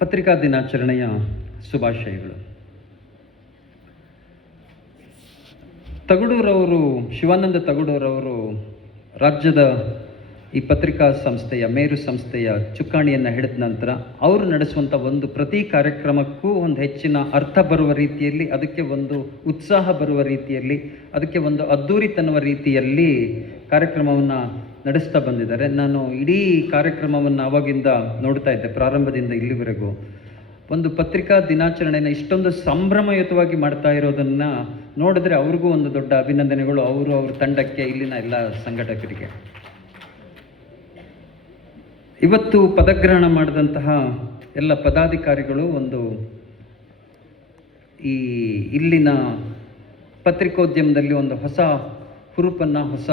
ಪತ್ರಿಕಾ ದಿನಾಚರಣೆಯ ಶುಭಾಶಯಗಳು. ತಗಡೂರವರು, ಶಿವಾನಂದ ತಗಡೂರವರು ರಾಜ್ಯದ ಈ ಪತ್ರಿಕಾ ಸಂಸ್ಥೆಯ, ಮೇರು ಸಂಸ್ಥೆಯ ಚುಕ್ಕಾಣಿಯನ್ನು ಹಿಡಿದ ನಂತರ ಅವರು ನಡೆಸುವಂಥ ಒಂದು ಪ್ರತಿ ಕಾರ್ಯಕ್ರಮಕ್ಕೂ ಒಂದು ಹೆಚ್ಚಿನ ಅರ್ಥ ಬರುವ ರೀತಿಯಲ್ಲಿ, ಅದಕ್ಕೆ ಒಂದು ಉತ್ಸಾಹ ಬರುವ ರೀತಿಯಲ್ಲಿ, ಅದಕ್ಕೆ ಒಂದು ಅದ್ಧೂರಿತನವ ರೀತಿಯಲ್ಲಿ ಕಾರ್ಯಕ್ರಮವನ್ನು ನಡೆಸ್ತಾ ಬಂದಿದ್ದಾರೆ. ನಾನು ಇಡೀ ಕಾರ್ಯಕ್ರಮವನ್ನು ಆವಾಗಿಂದ ನೋಡ್ತಾ ಇದ್ದೆ, ಪ್ರಾರಂಭದಿಂದ ಇಲ್ಲಿವರೆಗೂ. ಒಂದು ಪತ್ರಿಕಾ ದಿನಾಚರಣೆಯನ್ನು ಇಷ್ಟೊಂದು ಸಂಭ್ರಮಯುತವಾಗಿ ಮಾಡ್ತಾ ಇರೋದನ್ನು ನೋಡಿದ್ರೆ ಅವ್ರಿಗೂ ಒಂದು ದೊಡ್ಡ ಅಭಿನಂದನೆಗಳು, ಅವ್ರ ತಂಡಕ್ಕೆ, ಇಲ್ಲಿನ ಎಲ್ಲ ಸಂಘಟಕರಿಗೆ. ಇವತ್ತು ಪದಗ್ರಹಣ ಮಾಡಿದಂತಹ ಎಲ್ಲ ಪದಾಧಿಕಾರಿಗಳು ಒಂದು ಇಲ್ಲಿನ ಪತ್ರಿಕೋದ್ಯಮದಲ್ಲಿ ಒಂದು ಹೊಸ ಹುರುಪನ್ನು, ಹೊಸ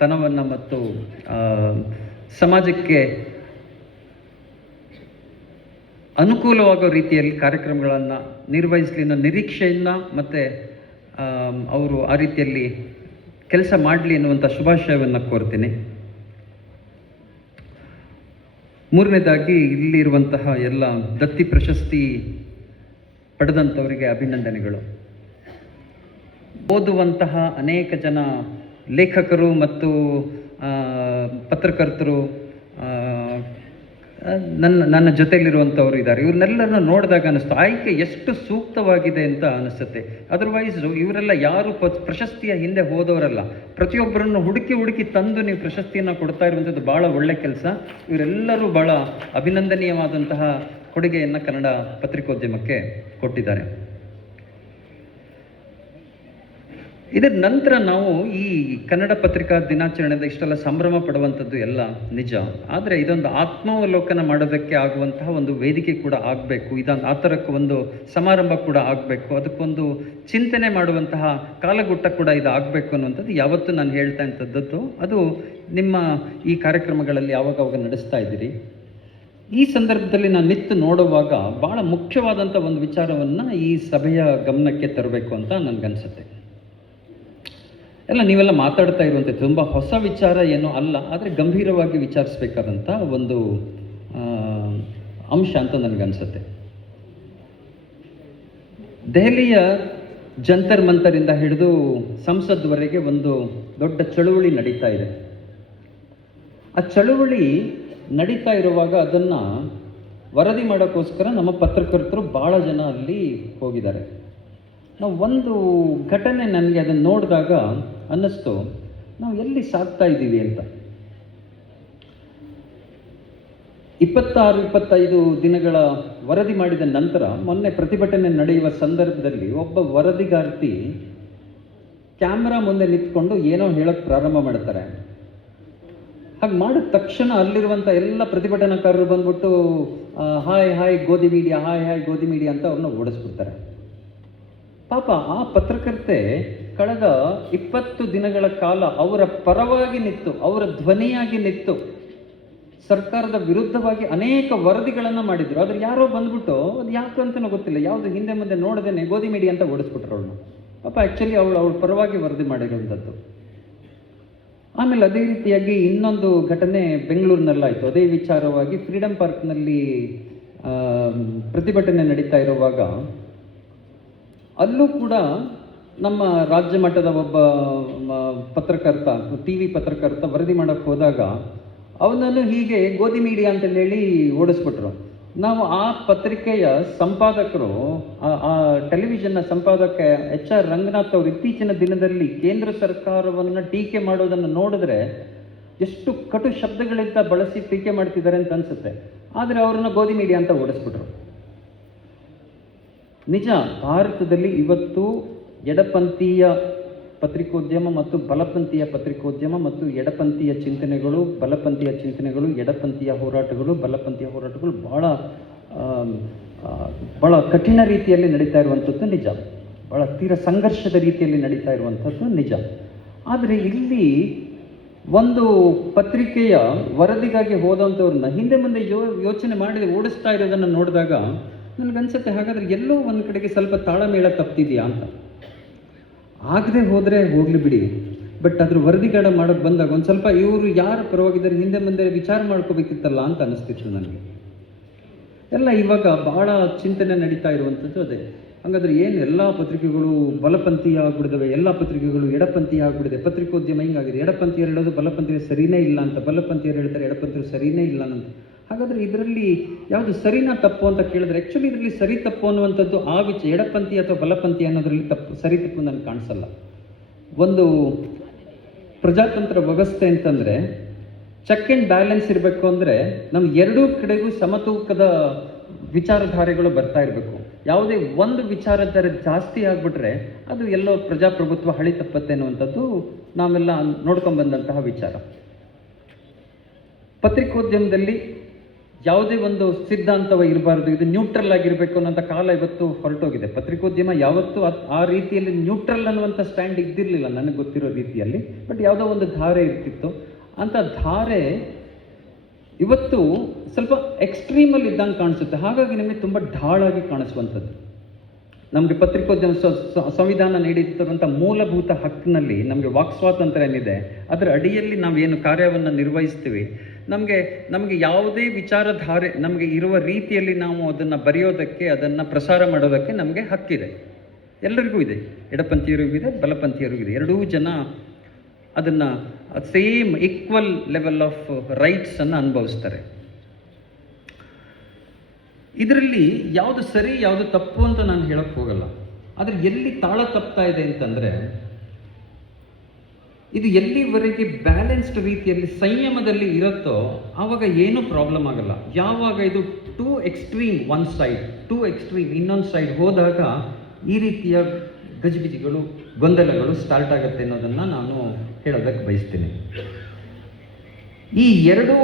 ತನವನ್ನು ಮತ್ತು ಸಮಾಜಕ್ಕೆ ಅನುಕೂಲವಾಗೋ ರೀತಿಯಲ್ಲಿ ಕಾರ್ಯಕ್ರಮಗಳನ್ನು ನಿರ್ವಹಿಸಲಿ ಅನ್ನೋ ನಿರೀಕ್ಷೆಯನ್ನು ಮತ್ತು ಅವರು ಆ ರೀತಿಯಲ್ಲಿ ಕೆಲಸ ಮಾಡಲಿ ಎನ್ನುವಂಥ ಶುಭಾಶಯವನ್ನು ಕೋರ್ತೀನಿ. ಮೂರನೇದಾಗಿ, ಇಲ್ಲಿರುವಂತಹ ಎಲ್ಲ ದತ್ತಿ ಪ್ರಶಸ್ತಿ ಪಡೆದಂಥವರಿಗೆ ಅಭಿನಂದನೆಗಳು. ಓದುವಂತಹ ಅನೇಕ ಜನ ಲೇಖಕರು ಮತ್ತು ಪತ್ರಕರ್ತರು ನನ್ನ ಜೊತೆಯಲ್ಲಿರುವಂಥವ್ರು ಇದ್ದಾರೆ. ಇವ್ರನ್ನೆಲ್ಲರನ್ನ ನೋಡಿದಾಗ ಅನ್ನಿಸ್ತು, ಆಯ್ಕೆ ಎಷ್ಟು ಸೂಕ್ತವಾಗಿದೆ ಅಂತ ಅನಿಸುತ್ತೆ. ಅದರ್ವೈಸು ಇವರೆಲ್ಲ ಯಾರು ಪ್ರಶಸ್ತಿಯ ಹಿಂದೆ ಹೋದವರಲ್ಲ. ಪ್ರತಿಯೊಬ್ಬರನ್ನು ಹುಡುಕಿ ತಂದು ನೀವು ಪ್ರಶಸ್ತಿಯನ್ನು ಕೊಡ್ತಾ ಇರುವಂಥದ್ದು ಭಾಳ ಒಳ್ಳೆ ಕೆಲಸ. ಇವರೆಲ್ಲರೂ ಭಾಳ ಅಭಿನಂದನೀಯವಾದಂತಹ ಕೊಡುಗೆಯನ್ನು ಕನ್ನಡ ಪತ್ರಿಕೋದ್ಯಮಕ್ಕೆ ಕೊಟ್ಟಿದ್ದಾರೆ. ಇದರ ನಂತರ ನಾವು ಈ ಕನ್ನಡ ಪತ್ರಿಕಾ ದಿನಾಚರಣೆದ ಇಷ್ಟೆಲ್ಲ ಸಂಭ್ರಮ ಪಡುವಂಥದ್ದು ಎಲ್ಲ ನಿಜ. ಆದರೆ ಇದೊಂದು ಆತ್ಮಾವಲೋಕನ ಮಾಡೋದಕ್ಕೆ ಆಗುವಂತಹ ಒಂದು ವೇದಿಕೆ ಕೂಡ ಆಗಬೇಕು. ಇದೊಂದು ಆ ಥರಕ್ಕೆ ಒಂದು ಸಮಾರಂಭ ಕೂಡ ಆಗಬೇಕು. ಅದಕ್ಕೊಂದು ಚಿಂತನೆ ಮಾಡುವಂತಹ ಕಾಲಘಟ್ಟ ಕೂಡ ಇದು ಆಗಬೇಕು ಅನ್ನುವಂಥದ್ದು ಯಾವತ್ತೂ ನಾನು ಹೇಳ್ತಾ ಇದ್ದದ್ದು. ಅದು ನಿಮ್ಮ ಈ ಕಾರ್ಯಕ್ರಮಗಳಲ್ಲಿ ಯಾವಾಗ ನಡೆಸ್ತಾ ಇದ್ದೀರಿ. ಈ ಸಂದರ್ಭದಲ್ಲಿ ನಾನು ನಿಂತು ನೋಡುವಾಗ ಭಾಳ ಮುಖ್ಯವಾದಂಥ ಒಂದು ವಿಚಾರವನ್ನು ಈ ಸಭೆಯ ಗಮನಕ್ಕೆ ತರಬೇಕು ಅಂತ ನನಗನ್ಸುತ್ತೆ. ಎಲ್ಲ ನೀವೆಲ್ಲ ಮಾತಾಡ್ತಾ ಇರುವಂಥ ತುಂಬ ಹೊಸ ವಿಚಾರ ಏನೂ ಅಲ್ಲ, ಆದರೆ ಗಂಭೀರವಾಗಿ ವಿಚಾರಿಸಬೇಕಾದಂಥ ಒಂದು ಅಂಶ ಅಂತ ನನಗನ್ಸುತ್ತೆ. ದೆಹಲಿಯ ಜಂತರ್ ಮಂತರಿಂದ ಹಿಡಿದು ಸಂಸತ್ವರೆಗೆ ಒಂದು ದೊಡ್ಡ ಚಳುವಳಿ ನಡೀತಾ ಇದೆ. ಆ ಚಳುವಳಿ ನಡೀತಾ ಇರುವಾಗ ಅದನ್ನು ವರದಿ ಮಾಡೋಕ್ಕೋಸ್ಕರ ನಮ್ಮ ಪತ್ರಕರ್ತರು ಭಾಳ ಜನ ಅಲ್ಲಿ ಹೋಗಿದ್ದಾರೆ. ನಾವು ಒಂದು ಘಟನೆ ನನಗೆ ಅದನ್ನು ನೋಡಿದಾಗ ಅನ್ನಿಸ್ತು, ನಾವು ಎಲ್ಲಿ ಸಾಗ್ತಾ ಇದ್ದೀವಿ ಅಂತ. 26-25 ದಿನಗಳ ವರದಿ ಮಾಡಿದ ನಂತರ ಮೊನ್ನೆ ಪ್ರತಿಭಟನೆ ನಡೆಯುವ ಸಂದರ್ಭದಲ್ಲಿ ಒಬ್ಬ ವರದಿಗಾರ್ತಿ ಕ್ಯಾಮ್ರಾ ಮುಂದೆ ನಿಂತ್ಕೊಂಡು ಏನೋ ಹೇಳೋಕ್ಕೆ ಪ್ರಾರಂಭ ಮಾಡ್ತಾರೆ. ಹಾಗೆ ಮಾಡಿದ ತಕ್ಷಣ ಅಲ್ಲಿರುವಂಥ ಎಲ್ಲ ಪ್ರತಿಭಟನಾಕಾರರು ಬಂದ್ಬಿಟ್ಟು ಹಾಯ್ ಗೋಧಿ ಮೀಡಿಯಾ, ಹಾಯ್ ಗೋಧಿ ಮೀಡಿಯಾ ಅಂತ ಅವ್ರನ್ನ ಓಡಿಸ್ಬಿಡ್ತಾರೆ. ಪಾಪ ಆ ಪತ್ರಕರ್ತೆ ಕಳೆದ 20 ದಿನಗಳ ಕಾಲ ಅವರ ಪರವಾಗಿ ನಿಂತು, ಅವರ ಧ್ವನಿಯಾಗಿ ನಿಂತು, ಸರ್ಕಾರದ ವಿರುದ್ಧವಾಗಿ ಅನೇಕ ವರದಿಗಳನ್ನು ಮಾಡಿದ್ರು. ಆದ್ರೆ ಯಾರೋ ಬಂದ್ಬಿಟ್ಟು ಅದು ಯಾಕಂತನೂ ಗೊತ್ತಿಲ್ಲ, ಯಾವುದು ಹಿಂದೆ ಮುಂದೆ ನೋಡದೇನೆ ಗೋಧಿ ಮೀಡಿಯಾ ಅಂತ ಓಡಿಸ್ಬಿಟ್ರು ಅವಳನ್ನ. ಪಾಪ ಆ್ಯಕ್ಚುಲಿ ಅವಳ ಪರವಾಗಿ ವರದಿ ಮಾಡಿರುವಂಥದ್ದು. ಆಮೇಲೆ ಅದೇ ರೀತಿಯಾಗಿ ಇನ್ನೊಂದು ಘಟನೆ ಬೆಂಗಳೂರಿನಲ್ಲಾಯಿತು. ಅದೇ ವಿಚಾರವಾಗಿ ಫ್ರೀಡಂ ಪಾರ್ಕ್ನಲ್ಲಿ ಪ್ರತಿಭಟನೆ ನಡೀತಾ ಇರುವಾಗ ಅಲ್ಲೂ ಕೂಡ ನಮ್ಮ ರಾಜ್ಯ ಮಟ್ಟದ ಒಬ್ಬ ಪತ್ರಕರ್ತ, TV ಪತ್ರಕರ್ತ ವರದಿ ಮಾಡೋಕ್ಕೆ ಹೋದಾಗ ಅವನನ್ನು ಹೀಗೆ ಗೋಧಿ ಮೀಡಿಯಾ ಅಂತೇಳಿ ಹೇಳಿ ಓಡಿಸ್ಬಿಟ್ರು. ನಾವು ಆ ಪತ್ರಿಕೆಯ ಸಂಪಾದಕರು, ಆ ಟೆಲಿವಿಷನ್ನ ಸಂಪಾದಕ HR ರಂಗನಾಥ್ ಅವರು ಇತ್ತೀಚಿನ ದಿನದಲ್ಲಿ ಕೇಂದ್ರ ಸರ್ಕಾರವನ್ನು ಟೀಕೆ ಮಾಡೋದನ್ನು ನೋಡಿದ್ರೆ ಎಷ್ಟು ಕಟು ಶಬ್ದಗಳಿಂದ ಬಳಸಿ ಟೀಕೆ ಮಾಡ್ತಿದ್ದಾರೆ ಅಂತ ಅನಿಸುತ್ತೆ. ಆದರೆ ಅವ್ರನ್ನ ಗೋಧಿ ಮೀಡಿಯಾ ಅಂತ ಓಡಿಸ್ಬಿಟ್ರು. ನಿಜ, ಭಾರತದಲ್ಲಿ ಇವತ್ತು ಎಡಪಂಥೀಯ ಪತ್ರಿಕೋದ್ಯಮ ಮತ್ತು ಬಲಪಂಥೀಯ ಪತ್ರಿಕೋದ್ಯಮ ಮತ್ತು ಎಡಪಂಥೀಯ ಚಿಂತನೆಗಳು, ಬಲಪಂಥೀಯ ಚಿಂತನೆಗಳು, ಎಡಪಂಥೀಯ ಹೋರಾಟಗಳು, ಬಲಪಂಥೀಯ ಹೋರಾಟಗಳು ಭಾಳ ಕಠಿಣ ರೀತಿಯಲ್ಲಿ ನಡೀತಾ ಇರುವಂಥದ್ದು ನಿಜ. ಭಾಳ ತೀರ ಸಂಘರ್ಷದ ರೀತಿಯಲ್ಲಿ ನಡೀತಾ ಇರುವಂಥದ್ದು ನಿಜ. ಆದರೆ ಇಲ್ಲಿ ಒಂದು ಪತ್ರಿಕೆಯ ವರದಿಗಾಗಿ ಹೋದಂಥವ್ರನ್ನ ಹಿಂದೆ ಮುಂದೆ ಯೋಚನೆ ಮಾಡಿ ಓಡಿಸ್ತಾ ಇರೋದನ್ನು ನೋಡಿದಾಗ ನನಗನ್ಸುತ್ತೆ, ಹಾಗಾದರೆ ಎಲ್ಲೋ ಒಂದು ಕಡೆಗೆ ಸ್ವಲ್ಪ ತಾಳಮೇಳ ತಪ್ಪಿದೆಯಾ ಅಂತ. ಆಗದೆ ಹೋದರೆ ಹೋಗಲಿ ಬಿಡಿ, ಬಟ್ ಅದ್ರ ವರದಿಗಾರ ಮಾಡೋಕ್ಕೆ ಬಂದಾಗ ಒಂದು ಸ್ವಲ್ಪ ಇವರು ಯಾರು ಪರವಾಗಿದ್ದಾರೆ ಹಿಂದೆ ಮುಂದೆ ವಿಚಾರ ಮಾಡ್ಕೋಬೇಕಿತ್ತಲ್ಲ ಅಂತ ಅನಿಸ್ತಿತ್ತು ನನಗೆ. ಎಲ್ಲ ಇವಾಗ ಬಹಳ ಚಿಂತನೆ ನಡೀತಾ ಇರುವಂಥದ್ದು ಅದೇ. ಹಾಗಾದ್ರೆ ಏನು ಎಲ್ಲ ಪತ್ರಿಕೆಗಳು ಬಲಪಂಥೀಯ ಆಗ್ಬಿಡಿದವೆ, ಎಲ್ಲ ಪತ್ರಿಕೆಗಳು ಎಡಪಂಥೀಯ ಆಗ್ಬಿಡಿದೆ, ಪತ್ರಿಕೋದ್ಯಮ ಹಿಂಗಾಗಿದೆ. ಎಡಪಂಥೀಯರು ಹೇಳೋದು ಬಲಪಂಥೀಯರು ಸರಿನೇ ಇಲ್ಲ ಅಂತ, ಬಲಪಂಥೀಯರು ಹೇಳ್ತಾರೆ ಎಡಪಂಥೀಯರು ಸರಿನೇ ಇಲ್ಲ ಅಂತ. ಹಾಗಾದರೆ ಇದರಲ್ಲಿ ಯಾವುದು ಸರಿನಾ ತಪ್ಪು ಅಂತ ಕೇಳಿದ್ರೆ ಆ್ಯಕ್ಚುಲಿ ಇದರಲ್ಲಿ ಸರಿ ತಪ್ಪು ಅನ್ನುವಂಥದ್ದು ಎಡಪಂಥಿ ಅಥವಾ ಬಲಪಂಥಿ ಅನ್ನೋದರಲ್ಲಿ ಸರಿ ತಪ್ಪು ನನಗೆ ಕಾಣಿಸಲ್ಲ. ಒಂದು ಪ್ರಜಾತಂತ್ರ ವ್ಯವಸ್ಥೆ ಅಂತಂದರೆ ಚೆಕ್ ಆ್ಯಂಡ್ ಬ್ಯಾಲೆನ್ಸ್ ಇರಬೇಕು ಅಂದರೆ ನಮ್ಮ ಎರಡೂ ಕಡೆಗೂ ಸಮತೂಕದ ವಿಚಾರಧಾರೆಗಳು ಬರ್ತಾ ಇರಬೇಕು. ಯಾವುದೇ ಒಂದು ವಿಚಾರಧಾರೆ ಜಾಸ್ತಿ ಆಗಿಬಿಟ್ರೆ ಅದು ಎಲ್ಲೋ ಪ್ರಜಾಪ್ರಭುತ್ವ ಹಳಿ ತಪ್ಪತ್ತೆ ಅನ್ನುವಂಥದ್ದು ನಾವೆಲ್ಲ ನೋಡ್ಕೊಂಡ್ಬಂದಂತಹ ವಿಚಾರ. ಪತ್ರಿಕೋದ್ಯಮದಲ್ಲಿ ಯಾವುದೇ ಒಂದು ಸಿದ್ಧಾಂತವ ಇರಬಾರ್ದು, ಇದು ನ್ಯೂಟ್ರಲ್ ಆಗಿರಬೇಕು ಅನ್ನೋಂಥ ಕಾಲ ಇವತ್ತು ಹೊರಟೋಗಿದೆ. ಪತ್ರಿಕೋದ್ಯಮ ಯಾವತ್ತೂ ಆ ರೀತಿಯಲ್ಲಿ ನ್ಯೂಟ್ರಲ್ ಅನ್ನುವಂಥ ಸ್ಟ್ಯಾಂಡ್ ಇದ್ದಿರಲಿಲ್ಲ ನನಗೆ ಗೊತ್ತಿರೋ ರೀತಿಯಲ್ಲಿ. ಬಟ್ ಯಾವುದೋ ಒಂದು ಧಾರೆ ಇರ್ತಿತ್ತು. ಅಂಥ ಧಾರೆ ಇವತ್ತು ಸ್ವಲ್ಪ ಎಕ್ಸ್ಟ್ರೀಮಲ್ಲಿ ಇದ್ದಂಗೆ ಕಾಣಿಸುತ್ತೆ. ಹಾಗಾಗಿ ನಿಮಗೆ ತುಂಬ ಢಾಳಾಗಿ ಕಾಣಿಸುವಂಥದ್ದು. ನಮಗೆ ಪತ್ರಿಕೋದ್ಯಮ ಸಂವಿಧಾನ ನೀಡಿರುವಂಥ ಮೂಲಭೂತ ಹಕ್ಕಿನಲ್ಲಿ ನಮಗೆ ವಾಕ್ ಸ್ವಾತಂತ್ರ್ಯ ಏನಿದೆ ಅದರ ಅಡಿಯಲ್ಲಿ ನಾವೇನು ಕಾರ್ಯವನ್ನು ನಿರ್ವಹಿಸ್ತೀವಿ, ನಮಗೆ ಯಾವುದೇ ವಿಚಾರಧಾರೆ ನಮಗೆ ಇರುವ ರೀತಿಯಲ್ಲಿ ನಾವು ಅದನ್ನು ಬರೆಯೋದಕ್ಕೆ, ಅದನ್ನು ಪ್ರಸಾರ ಮಾಡೋದಕ್ಕೆ ನಮಗೆ ಹಕ್ಕಿದೆ. ಎಲ್ಲರಿಗೂ ಇದೆ, ಎಡಪಂಥೀಯರಿಗೂ ಇದೆ, ಬಲಪಂಥೀಯರಿಗೂ ಇದೆ. ಎರಡೂ ಜನ ಅದನ್ನು ಸೇಮ್ ಈಕ್ವಲ್ ಲೆವೆಲ್ ಆಫ್ ರೈಟ್ಸನ್ನು ಅನುಭವಿಸ್ತಾರೆ. ಇದರಲ್ಲಿ ಯಾವುದು ಸರಿ ಯಾವುದು ತಪ್ಪು ಅಂತ ನಾನು ಹೇಳಕ್ಕೆ ಹೋಗಲ್ಲ. ಆದರೆ ಎಲ್ಲಿ ತಾಳ ತಪ್ತಾ ಇದೆ ಅಂತಂದರೆ, ಇದು ಎಲ್ಲಿವರೆಗೆ ಬ್ಯಾಲೆನ್ಸ್ಡ್ ರೀತಿಯಲ್ಲಿ ಸಂಯಮದಲ್ಲಿ ಇರುತ್ತೋ ಆವಾಗ ಏನೂ ಪ್ರಾಬ್ಲಮ್ ಆಗಲ್ಲ. ಯಾವಾಗ ಇದು two Xtreme one side, two extreme ಇನ್ನೊಂದು ಸೈಡ್ ಹೋದಾಗ ಈ ರೀತಿಯ ಗಜಿಬಿಜಿಗಳು, ಗೊಂದಲಗಳು ಸ್ಟಾರ್ಟ್ ಆಗುತ್ತೆ ಅನ್ನೋದನ್ನು ನಾನು ಹೇಳೋದಕ್ಕೆ ಬಯಸ್ತೀನಿ. ಈ ಎರಡೂ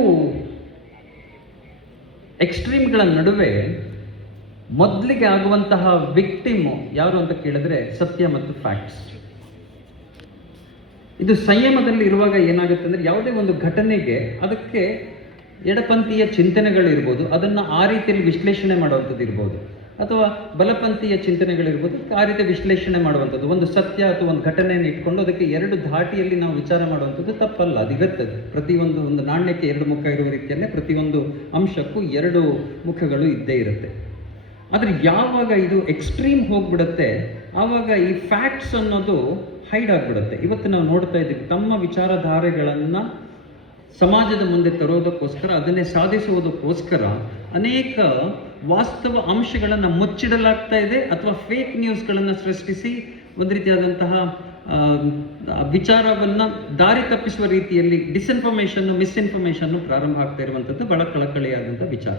ಎಕ್ಸ್ಟ್ರೀಮ್ಗಳ ನಡುವೆ ಮೊದಲಿಗೆ ಆಗುವಂತಹ ವಿಕ್ಟಿಮು ಯಾರು ಅಂತ ಕೇಳಿದ್ರೆ ಸತ್ಯ ಮತ್ತು ಫ್ಯಾಕ್ಟ್ಸ್. ಇದು ಸಂಯಮದಲ್ಲಿ ಇರುವಾಗ ಏನಾಗುತ್ತೆ ಅಂದರೆ, ಯಾವುದೇ ಒಂದು ಘಟನೆಗೆ ಅದಕ್ಕೆ ಎಡಪಂಥೀಯ ಚಿಂತನೆಗಳಿರ್ಬೋದು, ಅದನ್ನು ಆ ರೀತಿಯಲ್ಲಿ ವಿಶ್ಲೇಷಣೆ ಮಾಡುವಂಥದ್ದು ಇರ್ಬೋದು, ಅಥವಾ ಬಲಪಂಥೀಯ ಚಿಂತನೆಗಳಿರ್ಬೋದು, ಆ ರೀತಿ ವಿಶ್ಲೇಷಣೆ ಮಾಡುವಂಥದ್ದು. ಒಂದು ಸತ್ಯ ಅಥವಾ ಒಂದು ಘಟನೆಯನ್ನು ಇಟ್ಕೊಂಡು ಅದಕ್ಕೆ ಎರಡು ಧಾಟಿಯಲ್ಲಿ ನಾವು ವಿಚಾರ ಮಾಡುವಂಥದ್ದು ತಪ್ಪಲ್ಲ, ಅದು ಇರುತ್ತದೆ. ಒಂದು ನಾಣ್ಯಕ್ಕೆ ಎರಡು ಮುಖ ಇರುವ ರೀತಿಯಲ್ಲೇ ಪ್ರತಿಯೊಂದು ಅಂಶಕ್ಕೂ ಎರಡು ಮುಖಗಳು ಇದ್ದೇ ಇರುತ್ತೆ. ಆದರೆ ಯಾವಾಗ ಇದು ಎಕ್ಸ್ಟ್ರೀಮ್ ಹೋಗ್ಬಿಡುತ್ತೆ ಆವಾಗ ಈ ಫ್ಯಾಕ್ಟ್ಸ್ ಅನ್ನೋದು ಹೈಡ್ ಆಗಿಬಿಡುತ್ತೆ. ಇವತ್ತು ನಾವು ನೋಡ್ತಾ ಇದ್ದೀವಿ, ತಮ್ಮ ವಿಚಾರಧಾರೆಗಳನ್ನು ಸಮಾಜದ ಮುಂದೆ ತರೋದಕ್ಕೋಸ್ಕರ, ಅದನ್ನೇ ಸಾಧಿಸುವುದಕ್ಕೋಸ್ಕರ ಅನೇಕ ವಾಸ್ತವ ಅಂಶಗಳನ್ನು ಮುಚ್ಚಿಡಲಾಗ್ತಾ ಇದೆ, ಅಥವಾ ಫೇಕ್ ನ್ಯೂಸ್ಗಳನ್ನು ಸೃಷ್ಟಿಸಿ ಒಂದು ರೀತಿಯಾದಂತಹ ವಿಚಾರವನ್ನು ದಾರಿ ತಪ್ಪಿಸುವ ರೀತಿಯಲ್ಲಿ ಡಿಸ್ಇನ್ಫಾರ್ಮೇಷನ್ನು, ಮಿಸ್ಇನ್ಫಾರ್ಮೇಷನ್ನು ಪ್ರಾರಂಭ ಆಗ್ತಾ ಇರುವಂಥದ್ದು ಬಹಳ ಕಳಕಳಿಯಾದಂಥ ವಿಚಾರ.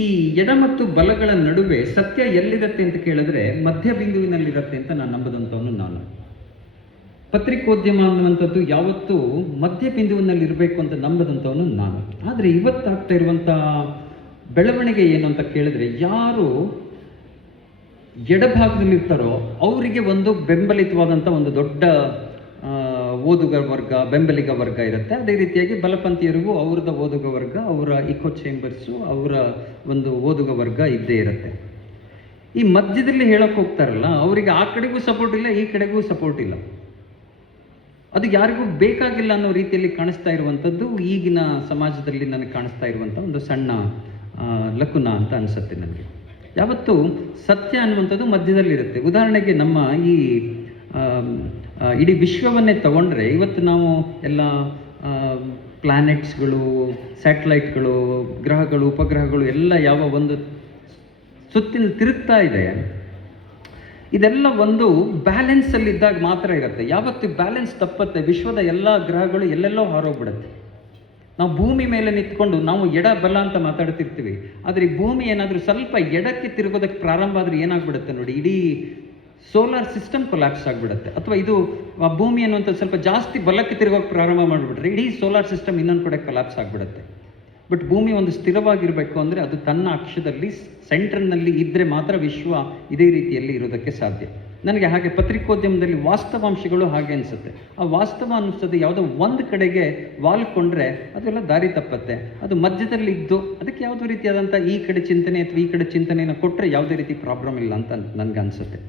ಈ ಎಡ ಮತ್ತು ಬಲಗಳ ನಡುವೆ ಸತ್ಯ ಎಲ್ಲಿರುತ್ತೆ ಅಂತ ಕೇಳಿದ್ರೆ ಮಧ್ಯ ಬಿಂದುವಿನಲ್ಲಿರುತ್ತೆ ಅಂತ ನಾನು ನಂಬದಂಥವನು ನಾನು. ಪತ್ರಿಕೋದ್ಯಮ ಅನ್ನುವಂಥದ್ದು ಯಾವತ್ತೂ ಮಧ್ಯ ಬಿಂದುವಿನಲ್ಲಿ ಇರಬೇಕು ಅಂತ ನಂಬದಂಥವನು ನಾನು. ಆದರೆ ಇವತ್ತಾಗ್ತಾ ಇರುವಂಥ ಬೆಳವಣಿಗೆ ಏನು ಅಂತ ಕೇಳಿದ್ರೆ, ಯಾರು ಎಡಭಾಗದಲ್ಲಿರ್ತಾರೋ ಅವರಿಗೆ ಒಂದು ಬೆಂಬಲಿತವಾದಂಥ ಒಂದು ದೊಡ್ಡ ಓದುಗ ವರ್ಗ, ಬೆಂಬಲಿಗ ವರ್ಗ ಇರುತ್ತೆ. ಅದೇ ರೀತಿಯಾಗಿ ಬಲಪಂಥೀಯರಿಗೂ ಅವ್ರದ್ದು ಓದುಗ ವರ್ಗ, ಅವರ ಇಕೋ ಚೇಂಬರ್ಸು, ಅವರ ಒಂದು ಓದುಗ ವರ್ಗ ಇದ್ದೇ ಇರುತ್ತೆ. ಈ ಮಧ್ಯದಲ್ಲಿ ಹೇಳಕ್ಕೆ ಹೋಗ್ತಾರಲ್ಲ, ಅವರಿಗೆ ಆ ಕಡೆಗೂ ಸಪೋರ್ಟ್ ಇಲ್ಲ, ಈ ಕಡೆಗೂ ಸಪೋರ್ಟ್ ಇಲ್ಲ. ಅದು ಯಾರಿಗೂ ಬೇಕಾಗಿಲ್ಲ ಅನ್ನೋ ರೀತಿಯಲ್ಲಿ ಕಾಣಿಸ್ತಾ ಇರುವಂಥದ್ದು ಈಗಿನ ಸಮಾಜದಲ್ಲಿ ನನಗೆ ಕಾಣಿಸ್ತಾ ಇರುವಂಥ ಒಂದು ಸಣ್ಣ ಲಕುನ ಅಂತ ಅನಿಸುತ್ತೆ ನನಗೆ. ಯಾವತ್ತೂ ಸತ್ಯ ಅನ್ನುವಂಥದ್ದು ಮಧ್ಯದಲ್ಲಿರುತ್ತೆ. ಉದಾಹರಣೆಗೆ ನಮ್ಮ ಈ ಇಡೀ ವಿಶ್ವವನ್ನೇ ತಗೊಂಡ್ರೆ, ಇವತ್ತು ನಾವು ಎಲ್ಲ ಪ್ಲ್ಯಾನೆಟ್ಸ್ಗಳು, ಸ್ಯಾಟಲೈಟ್ಗಳು, ಗ್ರಹಗಳು, ಉಪಗ್ರಹಗಳು ಎಲ್ಲ ಯಾವ ಒಂದು ಸುತ್ತಿನ ತಿರುಗ್ತಾ ಇದೆ, ಇದೆಲ್ಲ ಒಂದು ಬ್ಯಾಲೆನ್ಸಲ್ಲಿದ್ದಾಗ ಮಾತ್ರ ಇರುತ್ತೆ. ಯಾವತ್ತು ಬ್ಯಾಲೆನ್ಸ್ ತಪ್ಪತ್ತೆ, ವಿಶ್ವದ ಎಲ್ಲ ಗ್ರಹಗಳು ಎಲ್ಲೆಲ್ಲೋ ಹಾರೋಗ್ಬಿಡುತ್ತೆ. ನಾವು ಭೂಮಿ ಮೇಲೆ ನಿಂತ್ಕೊಂಡು ನಾವು ಎಡ ಬಲ ಅಂತ ಮಾತಾಡ್ತಿರ್ತೀವಿ, ಆದರೆ ಈ ಭೂಮಿ ಏನಾದರೂ ಸ್ವಲ್ಪ ಎಡಕ್ಕೆ ತಿರುಗೋದಕ್ಕೆ ಪ್ರಾರಂಭ ಆದರೆ ಏನಾಗ್ಬಿಡುತ್ತೆ ನೋಡಿ, ಇಡೀ ಸೋಲಾರ್ ಸಿಸ್ಟಮ್ ಕೊಲ್ಯಾಪ್ಸ್ ಆಗಿಬಿಡುತ್ತೆ. ಅಥವಾ ಇದು ಭೂಮಿ ಅನ್ನುವಂಥ ಸ್ವಲ್ಪ ಜಾಸ್ತಿ ಬಲಕ್ಕೆ ತಿರುಗೋಕ್ಕೆ ಪ್ರಾರಂಭ ಮಾಡಿಬಿಟ್ರೆ ಇಡೀ ಸೋಲಾರ್ ಸಿಸ್ಟಮ್ ಇನ್ನೊಂದು ಕಡೆ ಕೊಲ್ಯಾಪ್ಸ್ ಆಗಿಬಿಡುತ್ತೆ. ಬಟ್ ಭೂಮಿ ಒಂದು ಸ್ಥಿರವಾಗಿರಬೇಕು ಅಂದರೆ ಅದು ತನ್ನ ಅಕ್ಷದಲ್ಲಿ ಸೆಂಟ್ರಲ್ನಲ್ಲಿ ಇದ್ದರೆ ಮಾತ್ರ ವಿಶ್ವ ಇದೇ ರೀತಿಯಲ್ಲಿ ಇರೋದಕ್ಕೆ ಸಾಧ್ಯ. ನನಗೆ ಹಾಗೆ ಪತ್ರಿಕೋದ್ಯಮದಲ್ಲಿ ವಾಸ್ತವಾಂಶಗಳು ಹಾಗೆ ಅನಿಸುತ್ತೆ. ಆ ವಾಸ್ತವ ಅನಿಸೋದು ಯಾವುದೋ ಒಂದು ಕಡೆಗೆ ವಾಲ್ಕೊಂಡ್ರೆ ಅದೆಲ್ಲ ದಾರಿ ತಪ್ಪತ್ತೆ. ಅದು ಮಧ್ಯದಲ್ಲಿ ಇದ್ದು ಅದಕ್ಕೆ ಯಾವುದೇ ರೀತಿಯಾದಂಥ ಈ ಕಡೆ ಚಿಂತನೆ ಅಥವಾ ಈ ಕಡೆ ಚಿಂತನೆಯನ್ನು ಕೊಟ್ಟರೆ ಯಾವುದೇ ರೀತಿ ಪ್ರಾಬ್ಲಮ್ ಇಲ್ಲ ಅಂತ ನನಗೆ ಅನಿಸುತ್ತೆ.